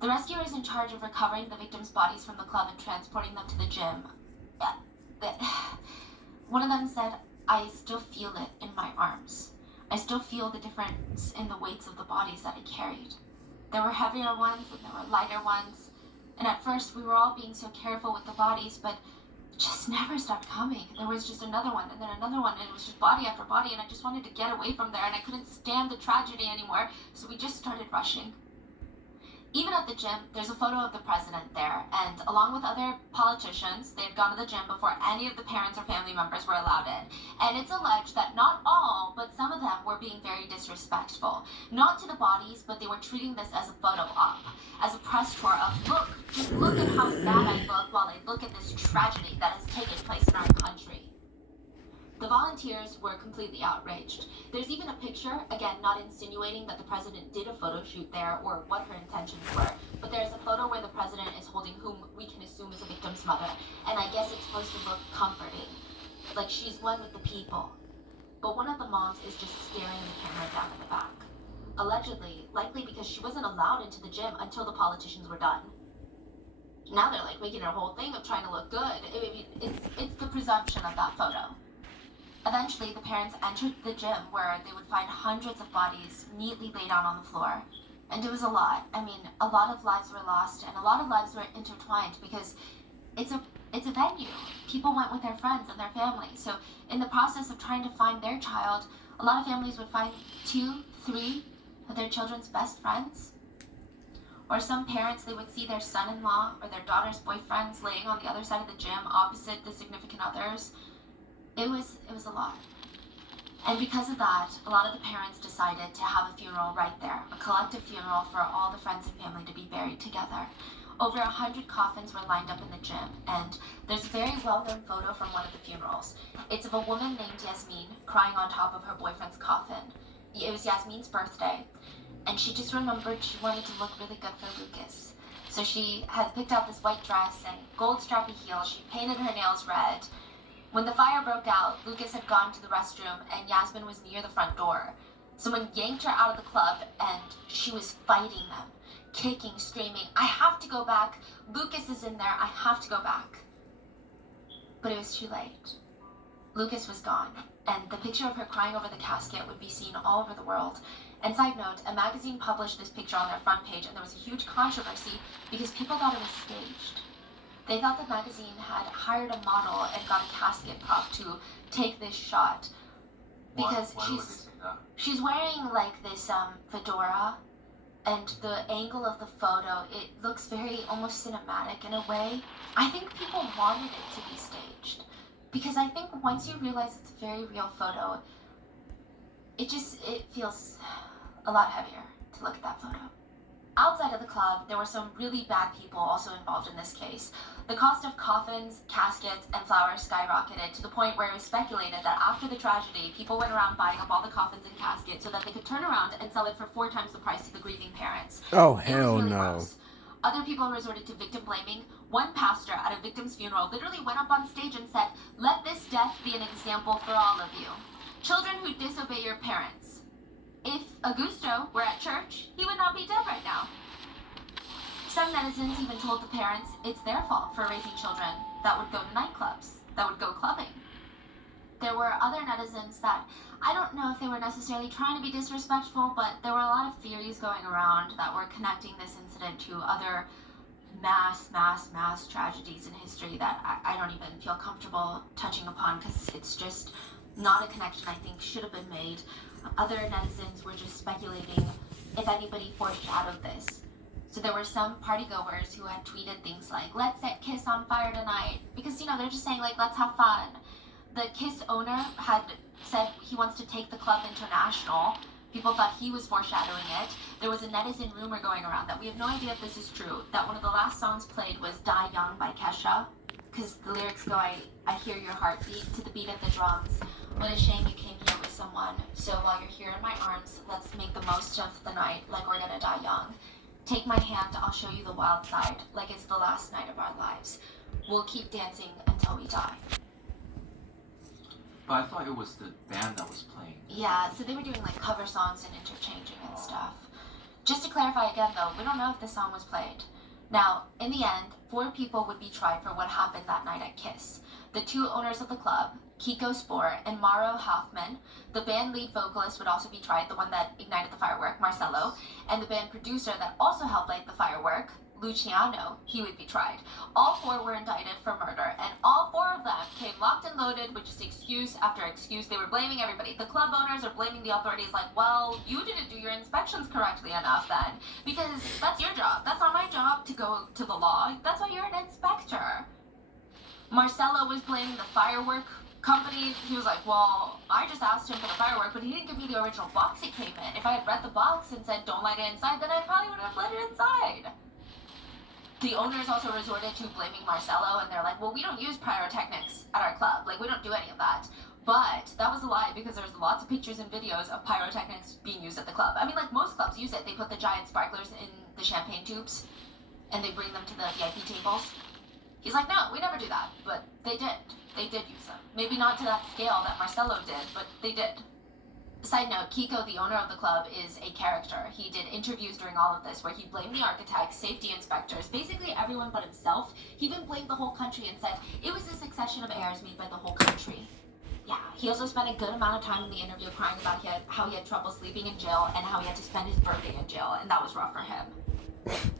The rescuers in charge of recovering the victims' bodies from the club and transporting them to the gym, uh, one of them said, I still feel it in my arms. I still feel the difference in the weights of the bodies that I carried. There were heavier ones and there were lighter ones. And at first we were all being so careful with the bodies, but it just never stopped coming. There was just another one and then another one, and it was just body after body, and I just wanted to get away from there, and I couldn't stand the tragedy anymore, so we just started rushing. Even at the gym, there's a photo of the president there, and along with other politicians, they had gone to the gym before any of the parents or family members were allowed in. And it's alleged that not all, but some of them were being very disrespectful. Not to the bodies, but they were treating this as a photo op, as a press tour of, look, just look at how sad I look while I look at this tragedy that has taken place in our country. The volunteers were completely outraged. There's even a picture, again, not insinuating that the president did a photo shoot there or what her intentions were, but there's a photo where the president is holding whom we can assume is a victim's mother, and I guess it's supposed to look comforting, like she's one with the people. But one of the moms is just staring the camera down in the back. Allegedly, likely because she wasn't allowed into the gym until the politicians were done. Now they're like making a whole thing of trying to look good. I mean, it's the presumption of that photo. Eventually, the parents entered the gym where they would find hundreds of bodies neatly laid out on the floor. And it was a lot. I mean, a lot of lives were lost and a lot of lives were intertwined because it's a venue. People went with their friends and their families. So in the process of trying to find their child, a lot of families would find 2, 3 of their children's best friends. Or some parents, they would see their son-in-law or their daughter's boyfriends laying on the other side of the gym opposite the significant others. It was a lot. And because of that, a lot of the parents decided to have a funeral right there, a collective funeral for all the friends and family to be buried together. Over 100 coffins were lined up in the gym, and there's a very well-known photo from one of the funerals. It's of a woman named Yasmin crying on top of her boyfriend's coffin. It was Yasmin's birthday, and she just remembered she wanted to look really good for Lucas. So she had picked out this white dress and gold strappy heels. She painted her nails red. When the fire broke out, Lucas had gone to the restroom and Yasmin was near the front door. Someone yanked her out of the club and she was fighting them, kicking, screaming, I have to go back. Lucas is in there. I have to go back. But it was too late. Lucas was gone, and the picture of her crying over the casket would be seen all over the world. And side note, a magazine published this picture on their front page, and there was a huge controversy because people thought it was staged. They thought the magazine had hired a model and got a casket prop to take this shot because she's wearing like this fedora, and the angle of the photo, it looks very almost cinematic in a way. I think people wanted it to be staged because I think once you realize it's a very real photo, it feels a lot heavier to look at that photo. Outside of the club, there were some really bad people also involved in this case. The cost of coffins, caskets, and flowers skyrocketed to the point where it was speculated that after the tragedy, people went around buying up all the coffins and caskets so that they could turn around and sell it for 4 times the price to the grieving parents. Oh, hell no. Gross. Other people resorted to victim blaming. One pastor at a victim's funeral literally went up on stage and said, "Let this death be an example for all of you. Children who disobey your parents. If Augusto were at church, he would not be dead right now." Some netizens even told the parents it's their fault for raising children that would go to nightclubs, that would go clubbing. There were other netizens that, I don't know if they were necessarily trying to be disrespectful, but there were a lot of theories going around that were connecting this incident to other mass tragedies in history that I don't even feel comfortable touching upon because it's just not a connection I think should have been made. Other netizens were just speculating if anybody foreshadowed this. So there were some partygoers who had tweeted things like, "Let's set Kiss on fire tonight," because, they're just saying, like, let's have fun. The Kiss owner had said he wants to take the club international. People thought he was foreshadowing it. There was a netizen rumor going around that we have no idea if this is true, that one of the last songs played was Die Young by Kesha, because the lyrics go, I hear your heartbeat to the beat of the drums. What a shame you came here with someone. So while you're here in my arms, let's make the most of the night like we're gonna die young. Take my hand, I'll show you the wild side, like it's the last night of our lives. We'll keep dancing until we die. But I thought it was the band that was playing. Yeah, so they were doing like cover songs and interchanging and stuff. Just to clarify again though, we don't know if this song was played. Now, in the end, 4 people would be tried for what happened that night at KISS. The 2 owners of the club, Kiko Spohr and Mauro Hoffman. The band lead vocalist would also be tried, the one that ignited the firework, Marcelo. And the band producer that also helped light the firework, Luciano, he would be tried. All 4 were indicted for murder, and all 4 of them came locked and loaded with just excuse after excuse. They were blaming everybody. The club owners are blaming the authorities like, well, you didn't do your inspections correctly enough then, because that's your job. That's not my job to go to the law. That's why you're an inspector. Marcelo was blaming the firework company. He was like, well, I just asked him for the firework, but he didn't give me the original box it came in. If I had read the box and said don't light it inside, then I probably would have let it inside. The owners also resorted to blaming Marcelo, and they're like, well, we don't use pyrotechnics at our club. Like, we don't do any of that. But that was a lie, because there's lots of pictures and videos of pyrotechnics being used at the club. I mean, like, most clubs use it. They put the giant sparklers in the champagne tubes, and they bring them to the VIP tables. He's like, no, we never do that. But they did. They did use them. Maybe not to that scale that Marcelo did, but they did. Side note, Kiko, the owner of the club, is a character. He did interviews during all of this where he blamed the architects, safety inspectors, basically everyone but himself. He even blamed the whole country and said it was a succession of errors made by the whole country. Yeah, he also spent a good amount of time in the interview crying about how he had trouble sleeping in jail and how he had to spend his birthday in jail, and that was rough for him.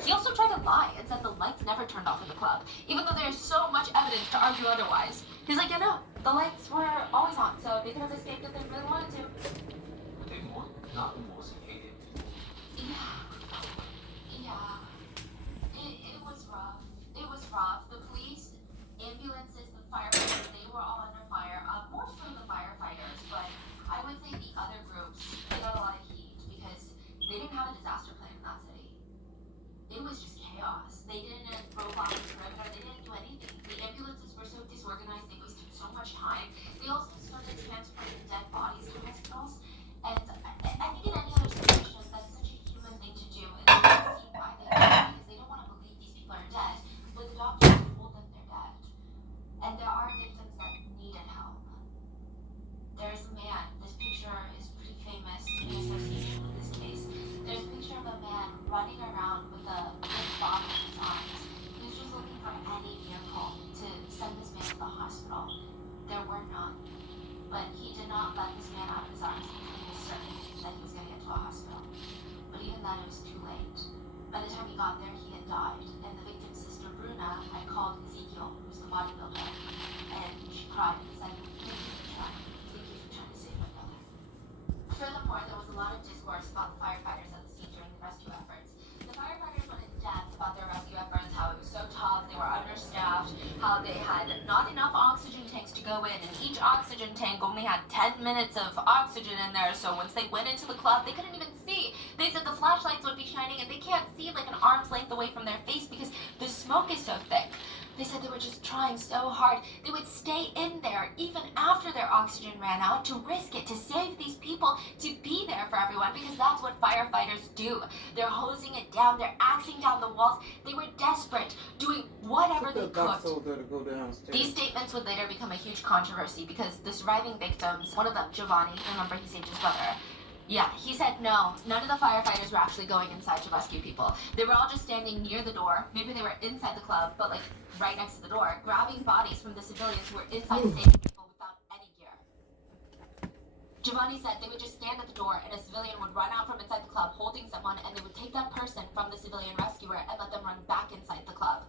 He also tried to lie and said the lights never turned off in the club, even though there's so much evidence to argue otherwise. He's like, yeah, no, the lights were always on, so they could have escaped if they really wanted to. They not the most hated people. Yeah. It was rough. It was rough. The police, ambulances, the firefighters, they were all under fire. More so the firefighters, but I would say the other groups, they got a lot of heat because they didn't have a disaster plan in that city. It was just chaos. They didn't roadblock the perimeter. They didn't do anything. The ambulances were so disorganized. They wasted so much time. They also started transporting dead bodies to hospitals. And I think in any other situation, that's such a human thing to do. And I can see why they do it, because they don't want to believe these people are dead. But the doctors told them they're dead. And there are victims that needed help. There's a man. This picture is pretty famous in association with this case. There's a picture of a man running around with a big bomb in his arms. He was just looking for any vehicle to send this man to the hospital. There were none. But he did not let this man out of his arms because he was certain that he was going to get to a hospital. But even then, it was too late. By the time he got there, he had died. And the victim's sister, Bruna, had called Ezekiel, who's the bodybuilder, and she cried and said, thank you for trying. Thank you for trying to save my brother. Furthermore, there was a lot of discourse about the firefighters at the scene during the rescue efforts. The firefighters went in depth about their rescue efforts, how it was so tough, they were understaffed, how they had not enough oxygen tanks to go in, and each oxygen tank only had 10 minutes of oxygen in there, so once they went into the club, they couldn't even see. They said the flashlights would be shining, and they can't see like an arm's length away from their face because the smoke is so thick. They said they were just trying so hard. They would stay in there even after their oxygen ran out to risk it, to save these people, to be there for everyone, because that's what firefighters do. They're hosing it down. They're axing down the walls. They were desperate, doing whatever they could. These statements would later become a huge controversy because the surviving victims, one of them, Giovanni, remember he saved his brother, yeah, he said no, none of the firefighters were actually going inside to rescue people. They were all just standing near the door. Maybe they were inside the club, but like right next to the door, grabbing bodies from the civilians who were inside saving people without any gear. Giovanni said they would just stand at the door and a civilian would run out from inside the club holding someone, and they would take that person from the civilian rescuer and let them run back inside the club.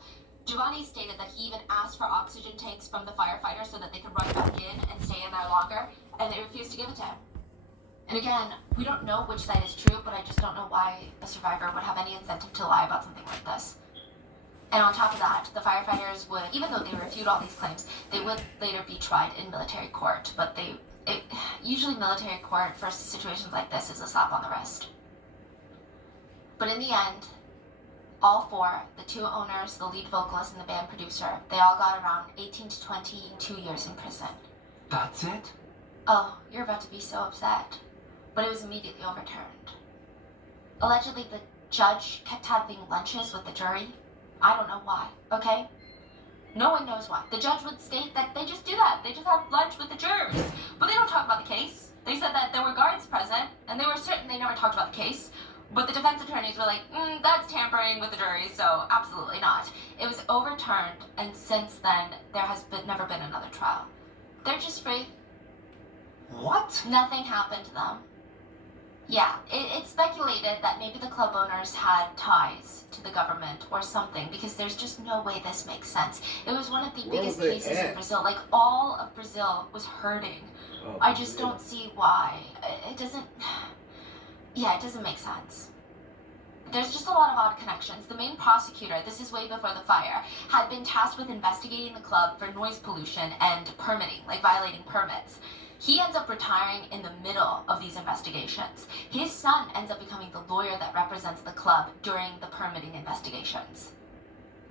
Giovanni stated that he even asked for oxygen tanks from the firefighters so that they could run back in and stay in there longer, and they refused to give it to him. And again, we don't know which side is true, but I just don't know why a survivor would have any incentive to lie about something like this. And on top of that, the firefighters would, even though they refute all these claims, they would later be tried in military court, but usually military court for situations like this is a slap on the wrist. But in the end, all 4, the 2 owners, the lead vocalist, and the band producer, they all got around 18 to 22 years in prison. That's it? Oh, you're about to be so upset. But it was immediately overturned. Allegedly, the judge kept having lunches with the jury. I don't know why, okay? No one knows why. The judge would state that they just do that. They just have lunch with the jurors. But they don't talk about the case. They said that there were guards present, and they were certain they never talked about the case. But the defense attorneys were like, that's tampering with the jury, so absolutely not. It was overturned, and since then, there has never been another trial. They're just free. What? Nothing happened to them. Yeah, it's speculated that maybe the club owners had ties to the government or something, because there's just no way this makes sense. It was one of the biggest cases in Brazil. Like, all of Brazil was hurting. I just don't see why. It doesn't... Yeah, it doesn't make sense. There's just a lot of odd connections. The main prosecutor, this is way before the fire, had been tasked with investigating the club for noise pollution and permitting, like violating permits. He ends up retiring in the middle of these investigations. His son ends up becoming the lawyer that represents the club during the permitting investigations.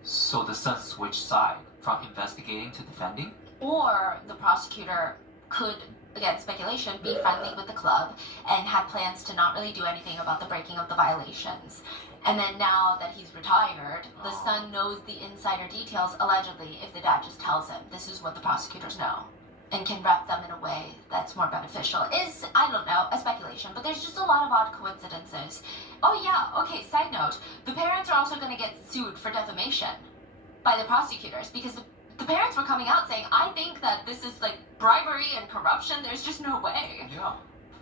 So the son switched side from investigating to defending? Or the prosecutor could, again, speculation, be friendly with the club and had plans to not really do anything about the breaking of the violations. And then now that he's retired, the son knows the insider details, allegedly, if the dad just tells him this is what the prosecutors know, and can rep them in a way that's more beneficial. Is, I don't know, a speculation, but there's just a lot of odd coincidences. Oh yeah, okay, side note, the parents are also going to get sued for defamation by the prosecutors, because the parents were coming out saying, I think that this is like bribery and corruption, there's just no way. Yeah.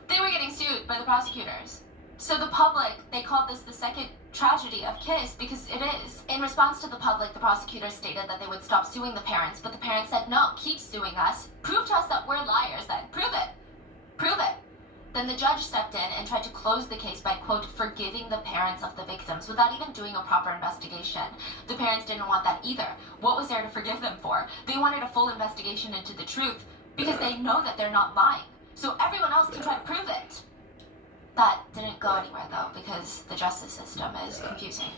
They were getting sued by the prosecutors. So the public, they called this the second tragedy of KISS, because it is. In response to the public, the prosecutors stated that they would stop suing the parents, but the parents said, no, keep suing us. Prove to us that we're liars then. Prove it. Prove it. Then the judge stepped in and tried to close the case by, quote, forgiving the parents of the victims without even doing a proper investigation. The parents didn't want that either. What was there to forgive them for? They wanted a full investigation into the truth because they know that they're not lying. So everyone else can try to prove it. That didn't go anywhere, though, because the justice system is confusing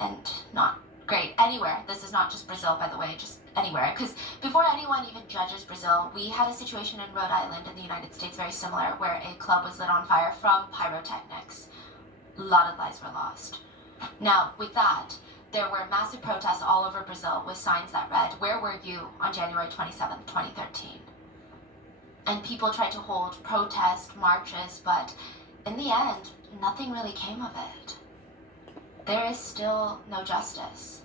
and not great. Anywhere. This is not just Brazil, by the way, just anywhere. Because before anyone even judges Brazil, we had a situation in Rhode Island in the United States very similar, where a club was lit on fire from pyrotechnics. A lot of lives were lost. Now, with that, there were massive protests all over Brazil with signs that read, "Where were you on January 27th, 2013? And people tried to hold protest marches, but in the end, nothing really came of it. There is still no justice.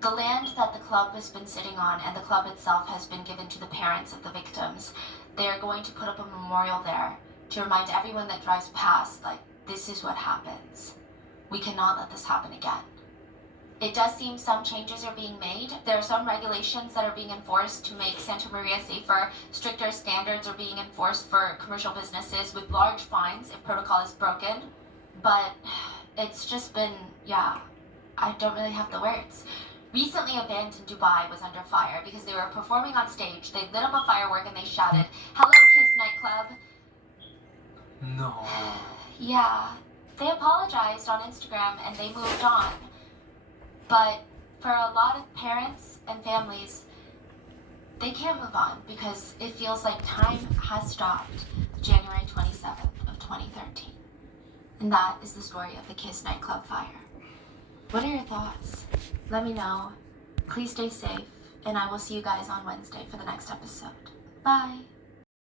The land that the club has been sitting on and the club itself has been given to the parents of the victims. They are going to put up a memorial there to remind everyone that drives past, like, this is what happens. We cannot let this happen again. It does seem some changes are being made. There are some regulations that are being enforced to make Santa Maria safer. Stricter standards are being enforced for commercial businesses with large fines if protocol is broken. But it's just been, yeah, I don't really have the words. Recently, a band in Dubai was under fire because they were performing on stage. They lit up a firework and they shouted, "Hello, Kiss Nightclub." No. Yeah, they apologized on Instagram and they moved on. But for a lot of parents and families, they can't move on because it feels like time has stopped January 27th of 2013. And that is the story of the Kiss nightclub fire. What are your thoughts? Let me know. Please stay safe, and I will see you guys on Wednesday for the next episode. Bye!